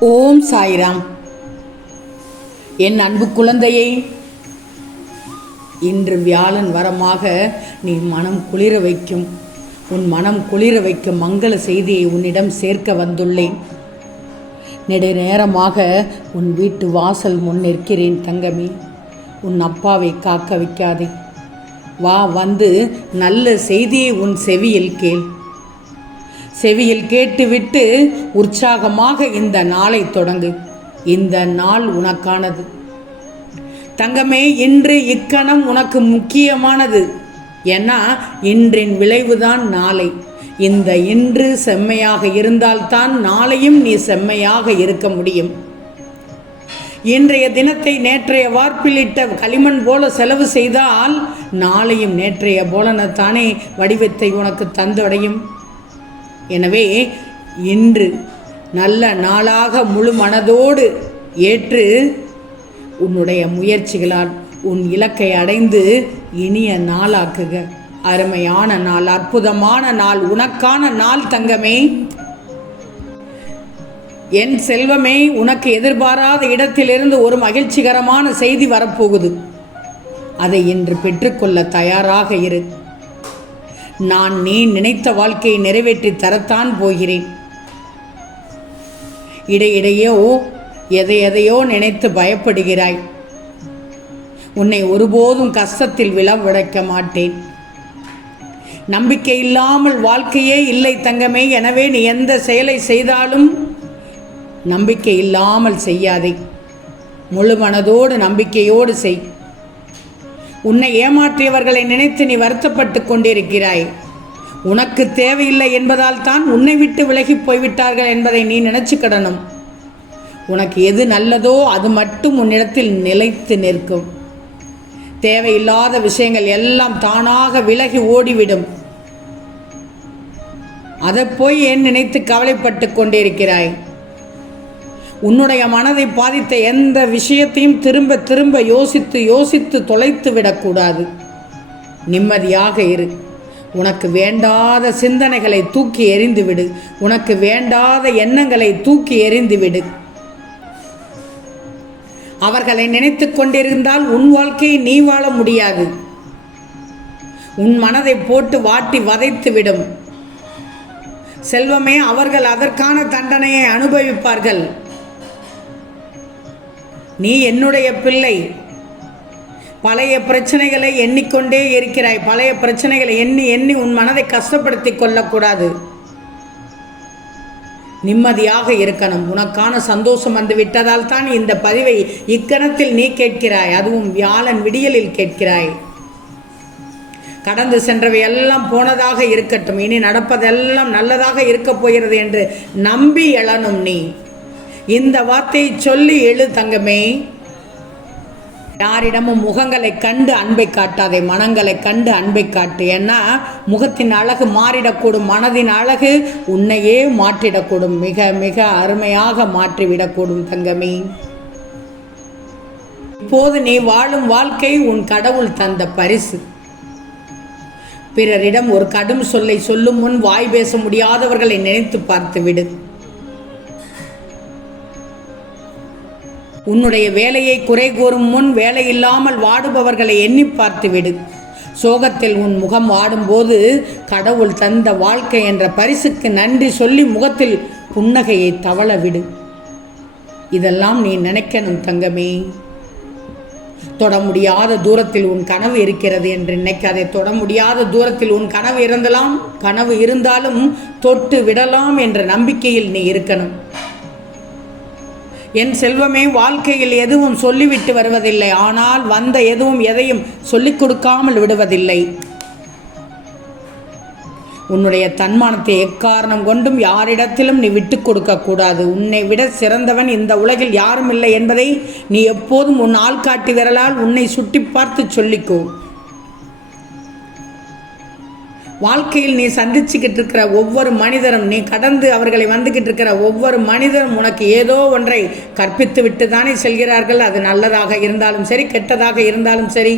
ஓம் சாய்ராம். என் அன்பு குழந்தையை இன்று வியாழன் வரமாக நீ மனம் குளிர வைக்கும். உன் மனம் குளிர வைக்கும் மங்கள செய்தியை உன்னிடம் சேர்க்க வந்துள்ளேன். நெடு நேரமாக உன் வீட்டு வாசல் முன் நிற்கிறேன் தங்கமே. உன் அப்பாவை காக்க வைக்காதே. வா வந்து நல்ல செய்தியை உன் செவியில் கேள். செவியில் கேட்டுவிட்டு உற்சாகமாக இந்த நாளை தொடங்கு. இந்த நாள் உனக்கானது. தங்கமே இன்று இக்கணம் உனக்கு முக்கியமானது. ஏன்னா இன்றின் விளைவுதான் நாளை. இந்த இன்று செம்மையாக இருந்தால்தான் நாளையும் நீ செம்மையாக இருக்க முடியும். இன்றைய தினத்தை நேற்றைய வார்ப்பிலிட்ட களிமண் போல செலவு செய்தால் நாளையும் நேற்றைய போலனத்தானே வடிவத்தை உனக்கு தந்தடையும். எனவே இன்று நல்ல நாளாக முழு மனதோடு ஏற்று உன்னுடைய முயற்சிகளால் உன் இலக்கை அடைந்து இனிய நாளாக்குக. அருமையான நாள் அற்புதமான நாள் உனக்கான நாள் தங்கமே. என் செல்வமே உனக்கு எதிர்பாராத இடத்திலிருந்து ஒரு மகிழ்ச்சிகரமான செய்தி வரப்போகுது. அதை இன்று பெற்றுக்கொள்ள தயாராக இரு. நான் நீ நினைத்த வாழ்க்கையை நிறைவேற்றி தரத்தான் போகிறேன். இடையிடையோ எதை எதையோ நினைத்து பயப்படுகிறாய். உன்னை ஒருபோதும் கஷ்டத்தில் விழவிடைக்க மாட்டேன். நம்பிக்கை இல்லாமல் வாழ்க்கையே இல்லை தங்கமே எனவே நீ எந்த செயலை செய்தாலும் நம்பிக்கை இல்லாமல் செய்யாதே. முழு மனதோடு நம்பிக்கையோடு செய். உன்னை ஏமாற்றியவர்களை நினைத்து நீ வருத்தப்பட்டு கொண்டிருக்கிறாய். உனக்கு தேவையில்லை என்பதால் தான் உன்னை விட்டு விலகி போய்விட்டார்கள் என்பதை நீ நினச்சிக்கிடணும் உனக்கு எது நல்லதோ அது மட்டும் உன்னிடத்தில் நிலைத்து நிற்கும். தேவையில்லாத விஷயங்கள் எல்லாம் தானாக விலகி ஓடிவிடும். அதை போய் ஏன் நினைத்து கவலைப்பட்டு கொண்டிருக்கிறாய்? உன்னுடைய மனதை பாதித்த எந்த விஷயத்தையும் திரும்ப திரும்ப யோசித்து யோசித்து தொலைத்து விடக்கூடாது. நிம்மதியாக இரு. உனக்கு வேண்டாத சிந்தனைகளை தூக்கி எறிந்து விடு. உனக்கு வேண்டாத எண்ணங்களை தூக்கி எறிந்து விடு. அவர்களை நினைத்து கொண்டிருந்தால் உன் வாழ்க்கையை நீ வாழ முடியாது. உன் மனதை போட்டு வாட்டி வதைத்து விடும். செல்வமே அவர்கள் அதற்கான தண்டனையை அனுபவிப்பார்கள். நீ என்னுடைய பிள்ளை. பழைய பிரச்சனைகளை எண்ணிக்கொண்டே இருக்கிறாய். பழைய பிரச்சனைகளை எண்ணி எண்ணி உன் மனதை கஷ்டப்படுத்தி கொள்ளக்கூடாது. நிம்மதியாக இருக்கணும். உனக்கான சந்தோஷம் வந்து விட்டதால் தான் இந்த பதிவை இக்கணத்தில் நீ கேட்கிறாய். அதுவும் வியாழன் விடியலில் கேட்கிறாய். கடந்து சென்றவை எல்லாம் போனதாக இருக்கட்டும். இனி நடப்பதெல்லாம் நல்லதாக இருக்கப் போகிறது என்று நம்பி எழணும் நீ. இந்த வார்த்தையை சொல்லி எழு தங்கமே. யாரிடமும் முகங்களை கண்டு அன்பை காட்டாதே மனங்களை கண்டு அன்பை காட்டு. ஏன்னா முகத்தின் அழகு மாறிடக்கூடும் மனதின் அழகு உன்னையே மாற்றிடக்கூடும் மிக மிக அருமையாக மாற்றிவிடக்கூடும் தங்கமே. இப்போது நீ வாழும் வாழ்க்கை உன் கடவுள் தந்த பரிசு. பிறரிடம் ஒரு கடும் சொல்லை சொல்லும் முன் வாய் பேச முடியாதவர்களை நினைத்து பார்த்து விடு உன்னுடைய வேலையை குறை கூறும் முன் வேலையில்லாமல் வாடுபவர்களை எண்ணி பார்த்து விடு சோகத்தில் உன் முகம் வாடும்போது கடவுள் தந்த வாழ்க்கை என்ற பரிசுக்கு நன்றி சொல்லி முகத்தில் புன்னகையை தவள விடு இதெல்லாம் நீ நினைக்கணும் தங்கமே. தொட முடியாத தூரத்தில் உன் கனவு இருக்கிறது என்று நினைக்காதே. தொட முடியாத தூரத்தில் உன் கனவு இருந்தலாம் கனவு இருந்தாலும் தொட்டு விடலாம் என்ற நம்பிக்கையில் நீ இருக்கணும். என் செல்வமே வாழ்க்கையில் எதுவும் சொல்லிவிட்டு வருவதில்லை. ஆனால் வந்த எதுவும் எதையும் சொல்லிக் கொடுக்காமல் விடுவதில்லை. உன்னுடைய தன்மானத்தை எக்காரணம் கொண்டும் யாரிடத்திலும் நீ விட்டு கொடுக்க கூடாது. உன்னை விட சிறந்தவன் இந்த உலகில் யாரும் இல்லை என்பதை நீ எப்போதும் உன் ஆள்காட்டி விரலால் உன்னை சுட்டி பார்த்து சொல்லிக்கோ. வாழ்க்கையில் நீ சந்திச்சுக்கிட்டு இருக்கிற ஒவ்வொரு மனிதரும் நீ கடந்து அவர்களை வந்துக்கிட்டு இருக்கிற ஒவ்வொரு மனிதரும் உனக்கு ஏதோ ஒன்றை கற்பித்து விட்டு தானே செல்கிறார்கள். அது நல்லதாக இருந்தாலும் சரி கெட்டதாக இருந்தாலும் சரி.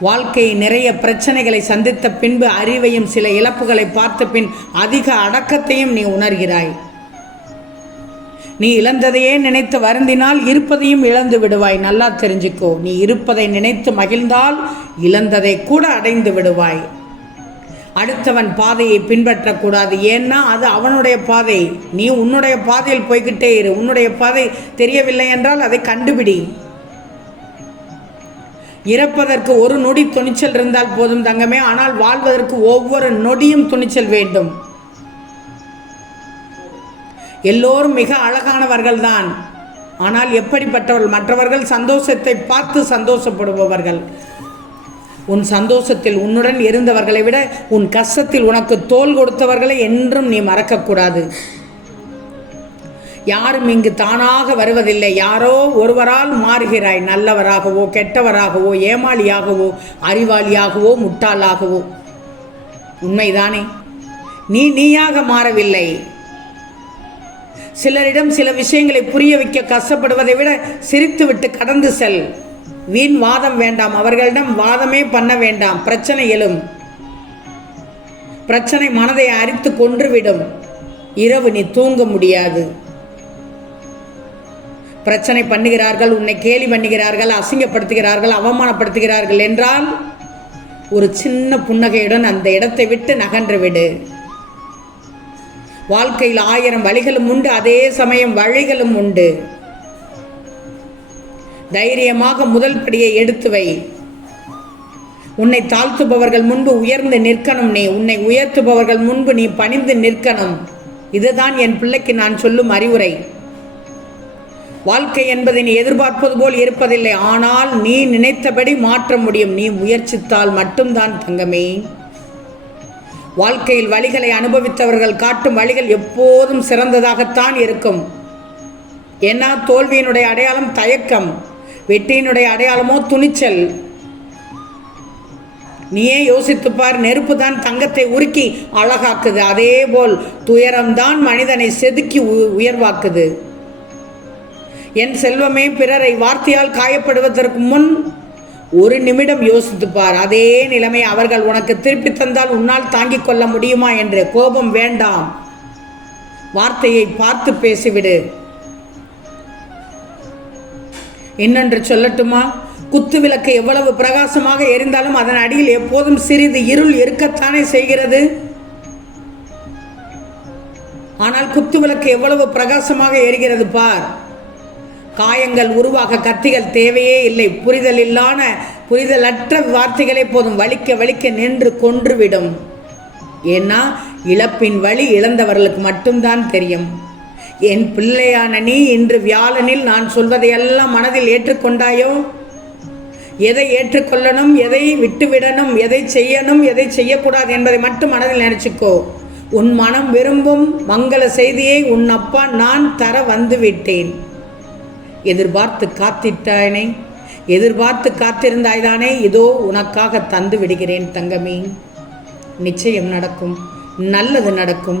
வாழ்க்கை நிறைய பிரச்சனைகளை சந்தித்த பின்பு அறிவையும் சில இழப்புகளை பார்த்த பின் அதிக அடக்கத்தையும் நீ உணர்கிறாய். நீ இழந்ததையே நினைத்து வருந்தினால் இருப்பதையும் இழந்து விடுவாய். நல்லா தெரிஞ்சுக்கோ நீ இருப்பதை நினைத்து மகிழ்ந்தால் இழந்ததை கூட அடைந்து விடுவாய். அடுத்தவன் பாதையை பின்பற்றக்கூடாது. ஏன்னா அது அவனுடைய பாதை. நீ உன்னுடைய பாதையில் போய்கிட்டே இரு. உன்னுடைய பாதை தெரியவில்லை என்றால் அதை கண்டுபிடி. இறப்பதற்கு ஒரு நொடி துணிச்சல் இருந்தால் போதும் தங்கமே. ஆனால் வாழ்வதற்கு ஒவ்வொரு நொடியும் துணிச்சல் வேண்டும். எல்லோரும் மிக அழகானவர்கள் தான் ஆனால் எப்படிப்பட்டவர்கள்? மற்றவர்கள் சந்தோஷத்தை பார்த்து சந்தோஷப்படுபவர்கள். உன் சந்தோஷத்தில் உன்னுடன் இருந்தவர்களை விட உன் கஷ்டத்தில் உனக்கு தோல் கொடுத்தவர்களை என்றும் நீ மறக்கக்கூடாது. யாரும் இங்கு தானாக வருவதில்லை. யாரோ ஒருவரால் மாறுகிறாய். நல்லவராகவோ கெட்டவராகவோ ஏமாளியாகவோ அறிவாளியாகவோ முட்டாளாகவோ. உண்மைதானே? நீ நீயாக மாறவில்லை. சிலரிடம் சில விஷயங்களை புரிய வைக்க கஷ்டப்படுவதை விட சிரித்துவிட்டு கடந்து செல். வீண் வாதம் வேண்டாம் அவர்களிடம் வாதமே பண்ண வேண்டாம். பிரச்சனை எழும். பிரச்சனை மனதை அரித்து கொன்றுவிடும். இரவு நீ தூங்க முடியாது. பிரச்சனை பண்ணுகிறார்கள் உன்னை கேலி பண்ணுகிறார்கள் அசிங்கப்படுத்துகிறார்கள் அவமானப்படுத்துகிறார்கள் என்றால் ஒரு சின்ன புன்னகையுடன் அந்த இடத்தை விட்டு நகன்று விடு. வாழ்க்கையில் ஆயிரம் வழிகளும் உண்டு அதே சமயம் வழிகளும் உண்டு. தைரியமாக முதல் படியை எடுத்து வை. உன்னை தாழ்த்துபவர்கள் முன்பு உயர்ந்து நிற்கணும் நீ. உன்னை உயர்த்துபவர்கள் முன்பு நீ பணிந்து நிற்கணும். இதுதான் என் பிள்ளைக்கு நான் சொல்லும் அறிவுரை. வாழ்க்கை என்பதை நீ எதிர்பார்ப்பது போல் இருப்பதில்லை. ஆனால் நீ நினைத்தபடி மாற்ற முடியும். நீ முயற்சித்தால் மட்டும்தான் தங்கமே. வாழ்க்கையில் வழிகளை அனுபவித்தவர்கள் காட்டும் வழிகள் எப்போதும் சிறந்ததாகத்தான் இருக்கும். ஏன்னா தோல்வியினுடைய அடையாளம் தயக்கம். வெற்றியினுடைய அடையாளமோ துணிச்சல். நீயே யோசித்துப்பார் நெருப்பு தான் தங்கத்தை உருக்கி அழகாக்குது. அதே போல் துயரம்தான் மனிதனை செதுக்கி உ- உயர்வாக்குது. என் செல்வமே பிறரை வார்த்தையால் காயப்படுவதற்கு முன் ஒரு நிமிடம் யோசித்துப்பார். அதே நிலைமை அவர்கள் உனக்கு திருப்பி தந்தால் உன்னால் தாங்கிக் கொள்ள முடியுமா என்று. கோபம் வேண்டாம். வார்த்தையை பார்த்து பேசிவிடு. என்னென்று சொல்லட்டுமா? குத்து விளக்கு எவ்வளவு பிரகாசமாக எரிந்தாலும் அதன் அடியில் எப்போதும் சிறிது இருள் இருக்கத்தானே செய்கிறது? ஆனால் குத்து விளக்கு எவ்வளவு பிரகாசமாக எரிகிறது பார். காயங்கள் உருவாக கத்திகள் தேவையே இல்லை. புரிதல் இல்லான புரிதலற்ற வார்த்தைகளே போதும். வலிக்க வலிக்க நின்று கொன்றுவிடும். ஏன்னா இழப்பின் வழி இழந்தவர்களுக்கு மட்டும்தான் தெரியும். என் பிள்ளையான நீ இன்று வியாழனில் நான் சொல்வதையெல்லாம் மனதில் ஏற்றுக்கொண்டாயோ? எதை ஏற்றுக்கொள்ளணும் எதை விட்டுவிடணும் எதை செய்யணும் எதை செய்யக்கூடாது என்பதை மட்டும் மனதில் நினைச்சுக்கோ. உன் மனம் விரும்பும் மங்கள செய்தியை உன் அப்பா நான் தர வந்து விட்டேன் எதிர்பார்த்து காத்திட்டானே எதிர்பார்த்து காத்திருந்தாய்தானே இதோ உனக்காக தந்து விடுகிறேன் தங்கமே. நிச்சயம் நடக்கும் நல்லது நடக்கும்.